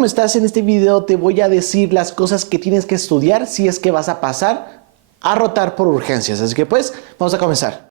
¿cómo estás? En este video te voy a decir las cosas que tienes que estudiar si es que vas a pasar a rotar por urgencias. Así que pues, vamos a comenzar.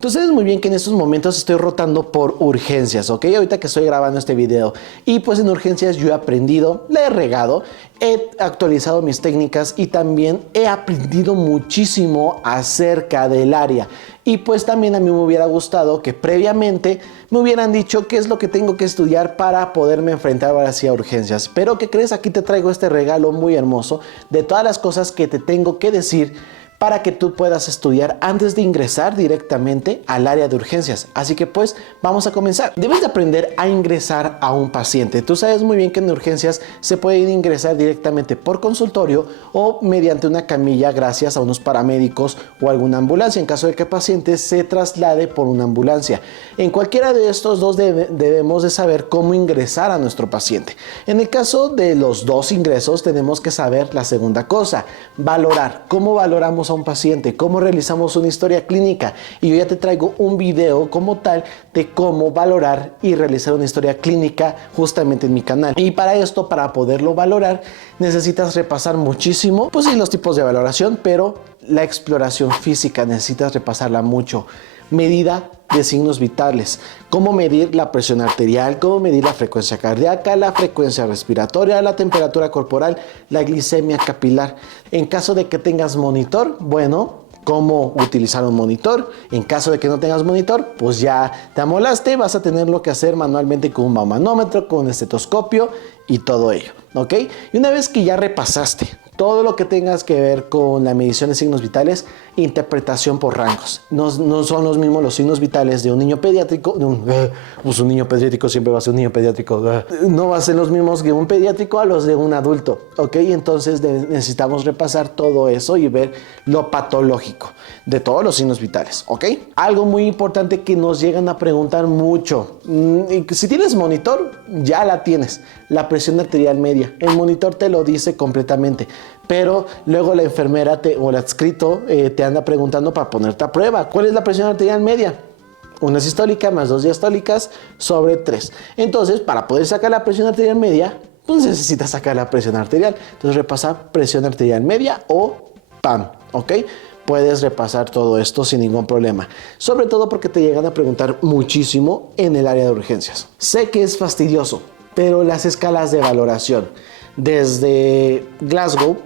Tú sabes muy bien que en estos momentos estoy rotando por urgencias, ¿ok? Ahorita que estoy grabando este video. Y pues en urgencias yo he aprendido, le he regado, he actualizado mis técnicas y también he aprendido muchísimo acerca del área. Y pues también a mí me hubiera gustado que previamente me hubieran dicho qué es lo que tengo que estudiar para poderme enfrentar ahora sí a urgencias. Pero ¿qué crees? Aquí te traigo este regalo muy hermoso de todas las cosas que te tengo que decir para que tú puedas estudiar antes de ingresar directamente al área de urgencias. Así que pues vamos a comenzar. Debes de aprender a ingresar a un paciente. Tú sabes muy bien que en urgencias se puede ingresar directamente por consultorio o mediante una camilla gracias a unos paramédicos o alguna ambulancia en caso de que el paciente se traslade por una ambulancia. En cualquiera de estos dos debemos de saber cómo ingresar a nuestro paciente. En el caso de los dos ingresos tenemos que saber la segunda cosa, valorar. ¿Cómo valoramos a un paciente? ¿Cómo realizamos una historia clínica? Y yo ya te traigo un video como tal de cómo valorar y realizar una historia clínica justamente en mi canal. Y para esto, para poderlo valorar, necesitas repasar muchísimo, pues sí, los tipos de valoración, pero la exploración física necesitas repasarla mucho. Medida de signos vitales, cómo medir la presión arterial, cómo medir la frecuencia cardíaca, la frecuencia respiratoria, la temperatura corporal, la glicemia capilar. En caso de que tengas monitor, bueno, cómo utilizar un monitor. En caso de que no tengas monitor, pues ya te amolaste, vas a tenerlo que hacer manualmente con un manómetro, con un estetoscopio y todo ello, ¿ok? Y una vez que ya repasaste todo lo que tengas que ver con la medición de signos vitales, interpretación por rangos. No son los mismos los signos vitales de un niño pediátrico, pues un niño pediátrico siempre va a ser un niño pediátrico, no va a ser los mismos que un pediátrico a los de un adulto, ¿ok? Entonces necesitamos repasar todo eso y ver lo patológico de todos los signos vitales, ¿ok? Algo muy importante que nos llegan a preguntar mucho, si tienes monitor, ya la tienes, la presión arterial media. El monitor te lo dice completamente, pero luego la enfermera o el adscrito te anda preguntando para ponerte a prueba. ¿Cuál es la presión arterial media? Una sistólica más 2 diastólicas sobre 3. Entonces, para poder sacar la presión arterial media, pues necesitas sacar la presión arterial. Entonces, repasa presión arterial media o PAM, ¿ok? Puedes repasar todo esto sin ningún problema. Sobre todo porque te llegan a preguntar muchísimo en el área de urgencias. Sé que es fastidioso, pero las escalas de valoración, desde Glasgow,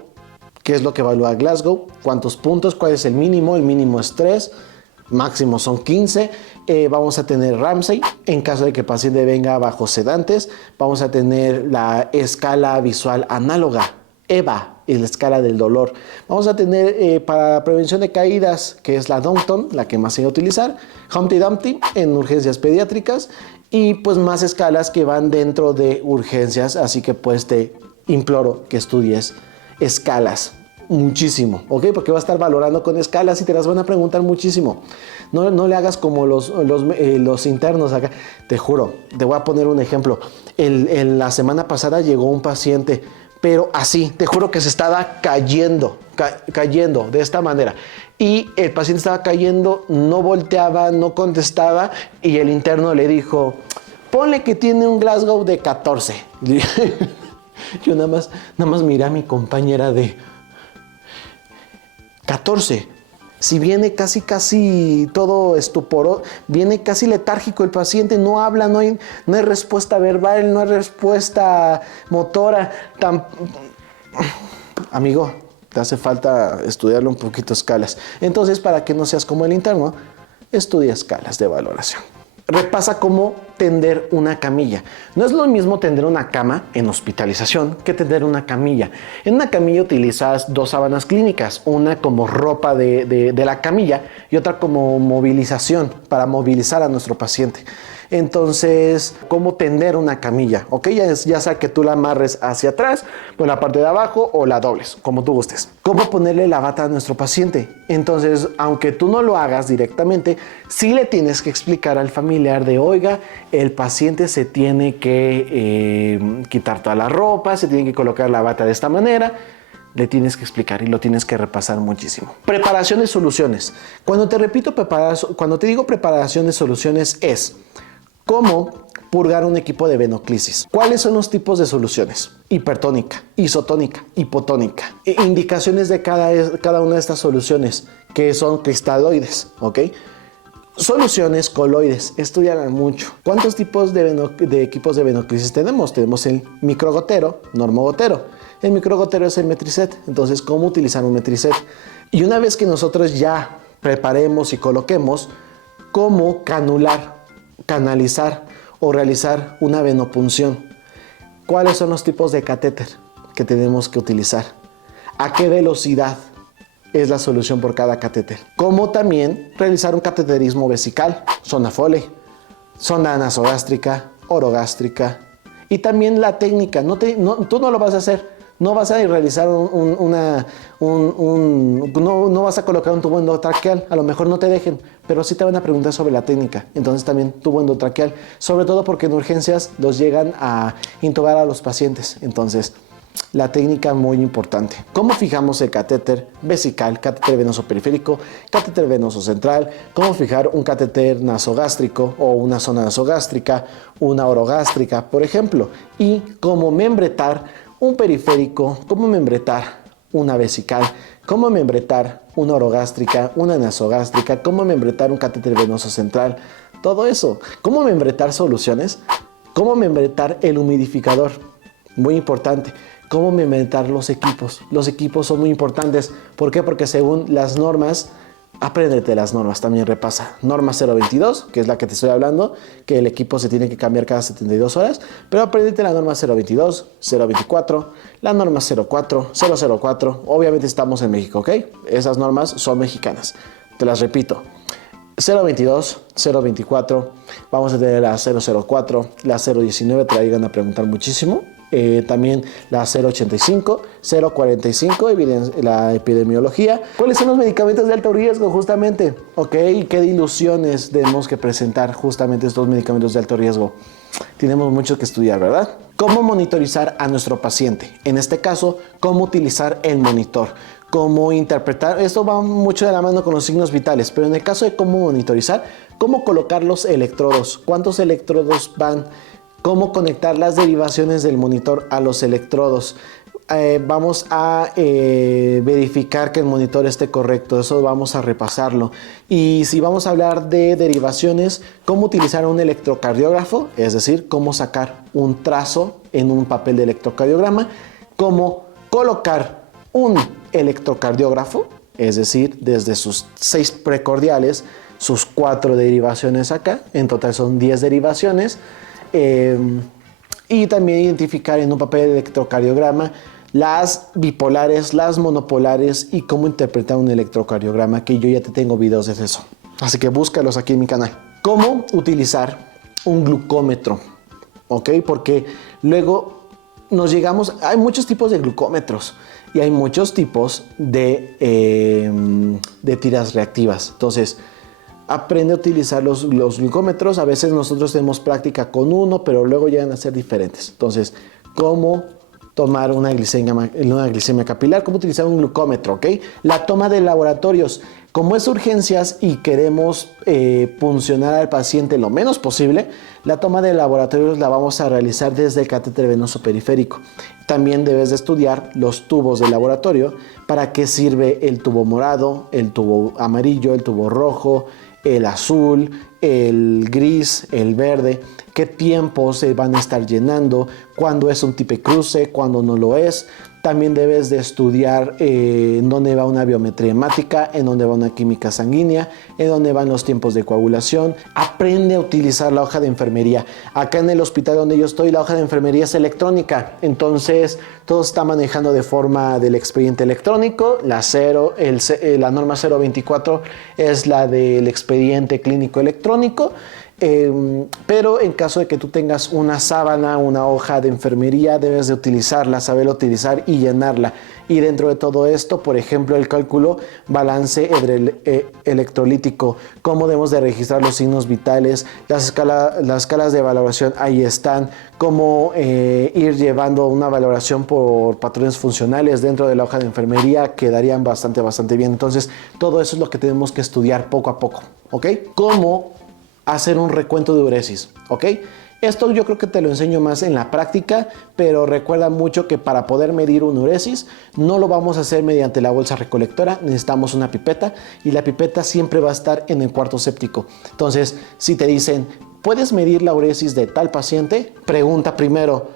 ¿qué es lo que evalúa Glasgow? ¿Cuántos puntos? ¿Cuál es el mínimo? El mínimo es 3, máximo son 15. Vamos a tener Ramsay, en caso de que el paciente venga bajo sedantes. Vamos a tener la escala visual análoga, EVA, y la escala del dolor. Vamos a tener para prevención de caídas, que es la Downton, la que más se va a utilizar, Humpty Dumpty en urgencias pediátricas y pues más escalas que van dentro de urgencias, así que pues te imploro que estudies escalas muchísimo, ¿ok? Porque va a estar valorando con escalas y te las van a preguntar muchísimo. No le hagas como los internos acá. Te juro, te voy a poner un ejemplo. La semana pasada llegó un paciente, pero así, te juro que se estaba cayendo de esta manera. Y el paciente estaba cayendo, no volteaba, no contestaba y el interno le dijo, ponle que tiene un Glasgow de 14. Yo nada más miré a mi compañera de 14. Si viene casi todo estuporoso, viene casi letárgico el paciente, no habla, no hay respuesta verbal, no hay respuesta motora. Amigo, te hace falta estudiarlo un poquito escalas. Entonces, para que no seas como el interno, estudia escalas de valoración. Repasa cómo tender una camilla. No es lo mismo tender una cama en hospitalización que tender una camilla. En una camilla utilizas dos sábanas clínicas, una como ropa de la camilla y otra como movilización, para movilizar a nuestro paciente. Entonces, ¿cómo tender una camilla? ¿Ok? Ya sea que tú la amarres hacia atrás, por la parte de abajo o la dobles, como tú gustes. ¿Cómo ponerle la bata a nuestro paciente? Entonces, aunque tú no lo hagas directamente, sí le tienes que explicar al familiar de, oiga, el paciente se tiene que quitar toda la ropa, se tiene que colocar la bata de esta manera. Le tienes que explicar y lo tienes que repasar muchísimo. Preparación de soluciones. Cuando te digo preparación de soluciones es ¿Cómo purgar un equipo de venoclisis? ¿Cuáles son los tipos de soluciones? Hipertónica, isotónica, hipotónica. Indicaciones de cada una de estas soluciones, que son cristaloides, ¿ok? Soluciones coloides, estudiarán mucho. ¿Cuántos tipos de equipos de venoclisis tenemos? Tenemos el microgotero, normogotero. El microgotero es el Metricet, entonces, ¿cómo utilizar un Metricet? Y una vez que nosotros ya preparemos y coloquemos, ¿cómo canalizar o realizar una venopunción? ¿Cuáles son los tipos de catéter que tenemos que utilizar? ¿A qué velocidad es la solución por cada catéter? ¿Cómo también realizar un cateterismo vesical? Zona Foley, zona nasogástrica, orogástrica. Y también la técnica. Tú no lo vas a hacer. No vas a realizar no vas a colocar un tubo endotraqueal, a lo mejor no te dejen, pero sí te van a preguntar sobre la técnica. Entonces también tubo endotraqueal, sobre todo porque en urgencias los llegan a intubar a los pacientes. Entonces, la técnica muy importante. ¿Cómo fijamos el catéter vesical, catéter venoso periférico, catéter venoso central? ¿Cómo fijar un catéter nasogástrico o una zona nasogástrica, una orogástrica, por ejemplo? Y cómo membretar un periférico, cómo membretar una vesical, cómo membretar una orogástrica, una nasogástrica, cómo membretar un catéter venoso central, todo eso. Cómo membretar soluciones, cómo membretar el humidificador, muy importante. Cómo membretar los equipos. Los equipos son muy importantes. ¿Por qué? Porque según las normas, apréndete las normas, también repasa. Norma 022, que es la que te estoy hablando, que el equipo se tiene que cambiar cada 72 horas, pero apréndete la norma 022, 024, la norma 04, 004, obviamente estamos en México, ¿ok? Esas normas son mexicanas, te las repito. 022, 024, vamos a tener la 004, la 019, te la llegan a preguntar muchísimo. También la 085, 045, la epidemiología. ¿Cuáles son los medicamentos de alto riesgo justamente? ¿Ok? ¿Y qué diluciones tenemos que presentar justamente estos medicamentos de alto riesgo? Tenemos mucho que estudiar, ¿verdad? ¿Cómo monitorizar a nuestro paciente? En este caso, ¿cómo utilizar el monitor? Cómo interpretar, esto va mucho de la mano con los signos vitales, pero en el caso de cómo monitorizar, cómo colocar los electrodos, cuántos electrodos van, cómo conectar las derivaciones del monitor a los electrodos. Vamos a verificar que el monitor esté correcto, eso vamos a repasarlo. Y si vamos a hablar de derivaciones, cómo utilizar un electrocardiógrafo, es decir, cómo sacar un trazo en un papel de electrocardiograma, cómo colocar un electrocardiógrafo, es decir, desde sus 6 precordiales, sus 4 derivaciones acá, en total son 10 derivaciones, y también identificar en un papel de electrocardiograma las bipolares, las monopolares y cómo interpretar un electrocardiograma, que yo ya te tengo videos de eso, así que búscalos aquí en mi canal. Cómo utilizar un glucómetro, ¿ok? Porque luego hay muchos tipos de glucómetros y hay muchos tipos de tiras reactivas. Entonces, aprende a utilizar los glucómetros. A veces nosotros tenemos práctica con uno, pero luego llegan a ser diferentes. Entonces, ¿cómo tomar una glicemia capilar? ¿Cómo utilizar un glucómetro? ¿Ok? La toma de laboratorios. Como es urgencias y queremos puncionar al paciente lo menos posible, la toma de laboratorios la vamos a realizar desde el catéter venoso periférico. También debes de estudiar los tubos de laboratorio, para qué sirve el tubo morado, el tubo amarillo, el tubo rojo, el azul, el gris, el verde, qué tiempos se van a estar llenando, cuándo es un tipo cruce, cuándo no lo es. También debes de estudiar en dónde va una biometría hemática, en dónde va una química sanguínea, en dónde van los tiempos de coagulación. Aprende a utilizar la hoja de enfermería. Acá en el hospital donde yo estoy, la hoja de enfermería es electrónica. Entonces, todo está manejando de forma del expediente electrónico. La norma 024 es la del expediente clínico electrónico. Pero en caso de que tú tengas una sábana, una hoja de enfermería, debes de utilizarla, saberla utilizar y llenarla. Y dentro de todo esto, por ejemplo, el cálculo balance electrolítico, cómo debemos de registrar los signos vitales, las escalas de valoración ahí están, cómo ir llevando una valoración por patrones funcionales dentro de la hoja de enfermería, quedarían bastante bien. Entonces, todo eso es lo que tenemos que estudiar poco a poco, ¿ok? Cómo hacer un recuento de uresis, ¿ok? Esto yo creo que te lo enseño más en la práctica, pero recuerda mucho que para poder medir una uresis no lo vamos a hacer mediante la bolsa recolectora, necesitamos una pipeta y la pipeta siempre va a estar en el cuarto séptico. Entonces, si te dicen, ¿puedes medir la uresis de tal paciente? Pregunta primero,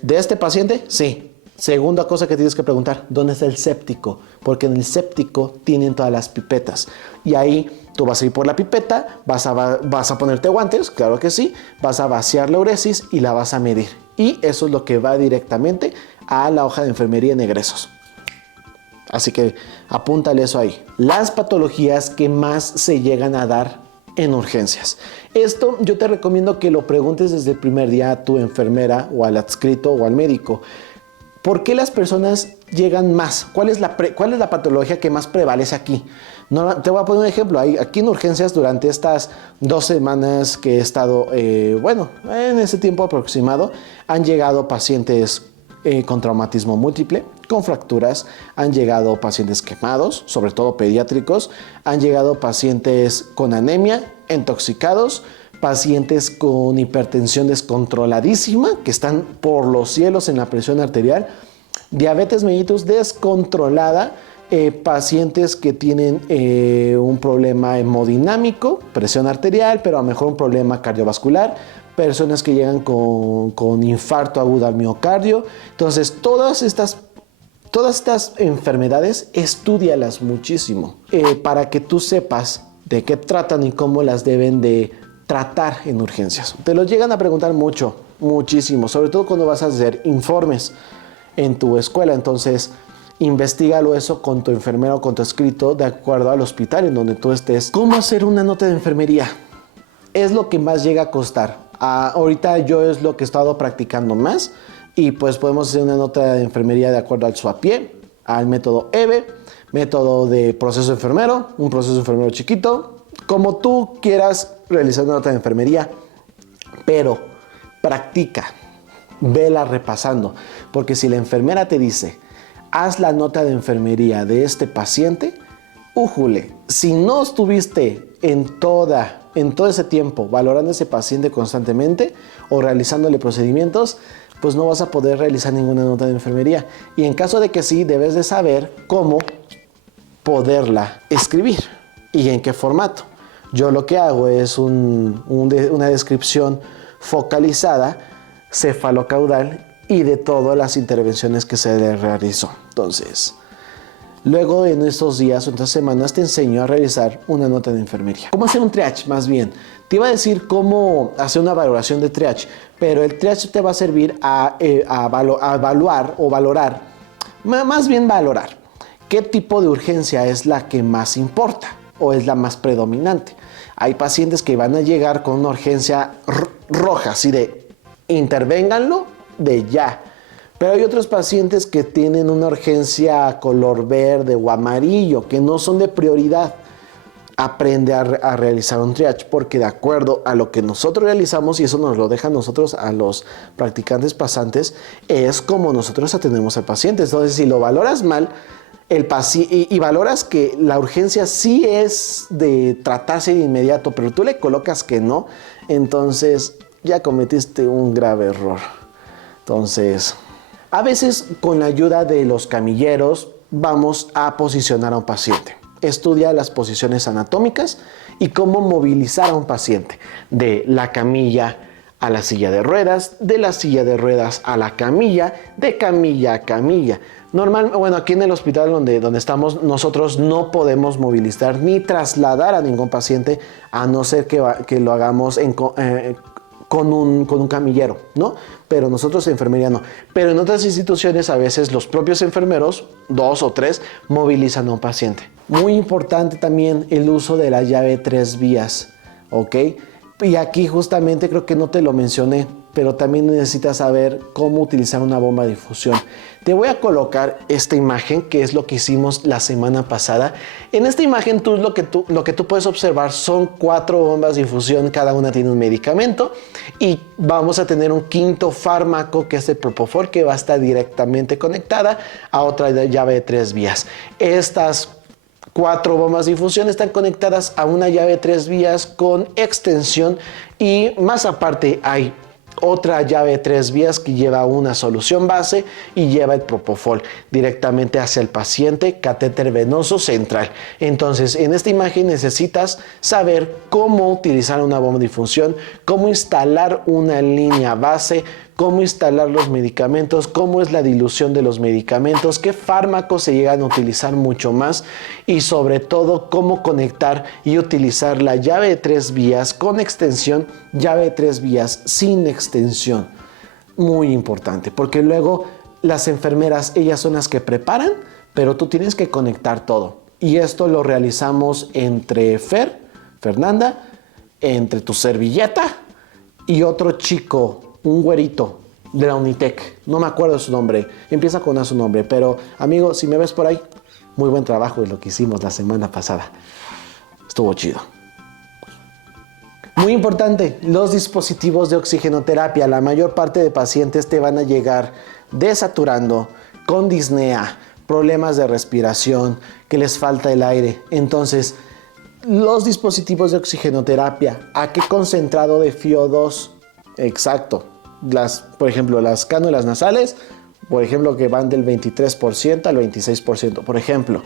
¿de este paciente? Sí. Segunda cosa que tienes que preguntar, ¿dónde está el séptico? Porque en el séptico tienen todas las pipetas. Y ahí tú vas a ir por la pipeta, vas a ponerte guantes, claro que sí, vas a vaciar la uresis y la vas a medir. Y eso es lo que va directamente a la hoja de enfermería en egresos. Así que apúntale eso ahí. Las patologías que más se llegan a dar en urgencias. Esto yo te recomiendo que lo preguntes desde el primer día a tu enfermera o al adscrito o al médico. ¿Por qué las personas llegan más? ¿Cuál es la patología que más prevalece aquí? No, te voy a poner un ejemplo. Aquí en urgencias durante estas 2 semanas que he estado, en ese tiempo aproximado, han llegado pacientes con traumatismo múltiple, con fracturas, han llegado pacientes quemados, sobre todo pediátricos, han llegado pacientes con anemia, intoxicados, pacientes con hipertensión descontroladísima, que están por los cielos en la presión arterial, diabetes mellitus descontrolada, pacientes que tienen un problema hemodinámico, presión arterial, pero a lo mejor un problema cardiovascular, personas que llegan con infarto agudo al miocardio. Entonces, todas estas enfermedades, estúdialas muchísimo para que tú sepas de qué tratan y cómo las deben de tratar en urgencias. Te lo llegan a preguntar muchísimo, sobre todo cuando vas a hacer informes en tu escuela. Entonces, investígalo eso con tu enfermero o con tu adscrito de acuerdo al hospital en donde tú estés. ¿Cómo hacer una nota de enfermería? Es lo que más llega a costar. Ahorita yo es lo que he estado practicando más y pues podemos hacer una nota de enfermería de acuerdo al SUAPIE, al método EVE, método de proceso enfermero, un proceso enfermero chiquito, como tú quieras realizar una nota de enfermería, pero practica, vela repasando, porque si la enfermera te dice, haz la nota de enfermería de este paciente, újule, si no estuviste en todo ese tiempo valorando a ese paciente constantemente o realizándole procedimientos, pues no vas a poder realizar ninguna nota de enfermería. Y en caso de que sí, debes de saber cómo poderla escribir y en qué formato. Yo lo que hago es una descripción focalizada, cefalocaudal y de todas las intervenciones que se le realizó. Entonces, luego en estos días o en estas semanas te enseño a realizar una nota de enfermería. ¿Cómo hacer un triage? Más bien, te iba a decir cómo hacer una valoración de triage, pero el triage te va a servir a evaluar o valorar, más bien valorar, qué tipo de urgencia es la que más importa o es la más predominante. Hay pacientes que van a llegar con una urgencia roja, así de intervénganlo de ya. Pero hay otros pacientes que tienen una urgencia color verde o amarillo, que no son de prioridad. Aprende a realizar un triage, porque de acuerdo a lo que nosotros realizamos, y eso nos lo dejan nosotros a los practicantes pasantes, es como nosotros atendemos al paciente. Entonces, si lo valoras mal, y valoras que la urgencia sí es de tratarse de inmediato, pero tú le colocas que no, entonces ya cometiste un grave error. Entonces, a veces con la ayuda de los camilleros vamos a posicionar a un paciente. Estudia las posiciones anatómicas y cómo movilizar a un paciente de la camilla a la silla de ruedas, de la silla de ruedas a la camilla, de camilla a camilla. Aquí en el hospital donde estamos, nosotros no podemos movilizar ni trasladar a ningún paciente a no ser que lo hagamos con un camillero, ¿no? Pero nosotros en enfermería no. Pero en otras instituciones a veces los propios enfermeros, 2 o 3, movilizan a un paciente. Muy importante también el uso de la llave 3 vías, ¿ok? Y aquí justamente creo que no te lo mencioné, pero también necesitas saber cómo utilizar una bomba de difusión. Te voy a colocar esta imagen, que es lo que hicimos la semana pasada. En esta imagen lo que tú puedes observar son 4 bombas de infusión, cada una tiene un medicamento y vamos a tener un quinto fármaco que es el Propofol, que va a estar directamente conectada a otra llave de 3 vías. Estas 4 bombas de infusión están conectadas a una llave 3 vías con extensión y más aparte hay otra llave 3 vías que lleva una solución base y lleva el propofol directamente hacia el paciente, catéter venoso central. Entonces, en esta imagen necesitas saber cómo utilizar una bomba de infusión, cómo instalar una línea base, cómo instalar los medicamentos, cómo es la dilución de los medicamentos, qué fármacos se llegan a utilizar mucho más y sobre todo cómo conectar y utilizar la llave de 3 vías con extensión, llave de 3 vías sin extensión. Muy importante, porque luego las enfermeras, ellas son las que preparan, pero tú tienes que conectar todo. Y esto lo realizamos entre Fernanda, entre tu servilleta y otro chico, un güerito de la Unitec, no me acuerdo su nombre, empieza con su nombre, pero amigo, si me ves por ahí, muy buen trabajo de lo que hicimos la semana pasada, estuvo chido. Muy importante, los dispositivos de oxigenoterapia, la mayor parte de pacientes te van a llegar desaturando, con disnea, problemas de respiración, que les falta el aire, entonces los dispositivos de oxigenoterapia, ¿a qué concentrado de FiO2? Exacto. Por ejemplo, las cánulas nasales, por ejemplo, que van del 23% al 26%, por ejemplo.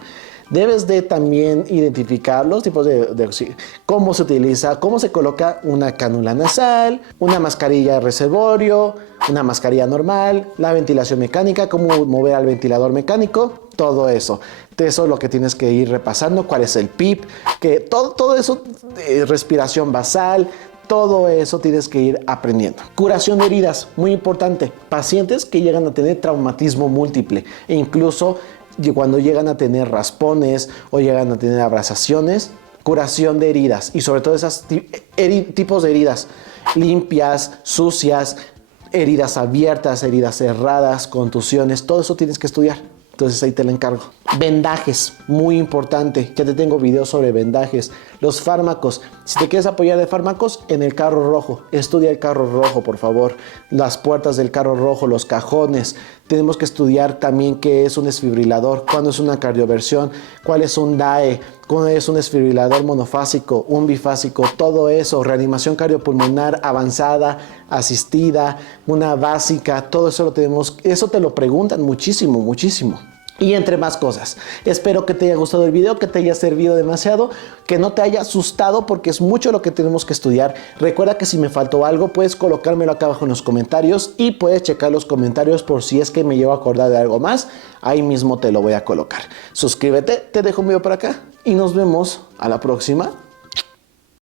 Debes de también identificar los tipos de oxígeno, cómo se utiliza, cómo se coloca una cánula nasal, una mascarilla de reservorio, una mascarilla normal, la ventilación mecánica, cómo mover al ventilador mecánico, todo eso. Eso es lo que tienes que ir repasando, cuál es el PIP, que todo eso, respiración basal, todo eso tienes que ir aprendiendo. Curación de heridas, muy importante. Pacientes que llegan a tener traumatismo múltiple e incluso cuando llegan a tener raspones o llegan a tener abrasaciones, curación de heridas y sobre todo esos tipos de heridas limpias, sucias, heridas abiertas, heridas cerradas, contusiones, todo eso tienes que estudiar. Entonces ahí te lo encargo. Vendajes, muy importante. Ya te tengo videos sobre vendajes. Los fármacos. Si te quieres apoyar de fármacos, en el carro rojo. Estudia el carro rojo, por favor. Las puertas del carro rojo, los cajones. Tenemos que estudiar también qué es un desfibrilador, cuándo es una cardioversión, cuál es un DAE, cuándo es un desfibrilador monofásico, un bifásico, todo eso. Reanimación cardiopulmonar avanzada, asistida, una básica, todo eso lo tenemos. Eso te lo preguntan muchísimo, muchísimo. Y entre más cosas. Espero que te haya gustado el video, que te haya servido demasiado, que no te haya asustado porque es mucho lo que tenemos que estudiar. Recuerda que si me faltó algo, puedes colocármelo acá abajo en los comentarios y puedes checar los comentarios por si es que me llevo a acordar de algo más. Ahí mismo te lo voy a colocar. Suscríbete, te dejo un video por acá y nos vemos a la próxima.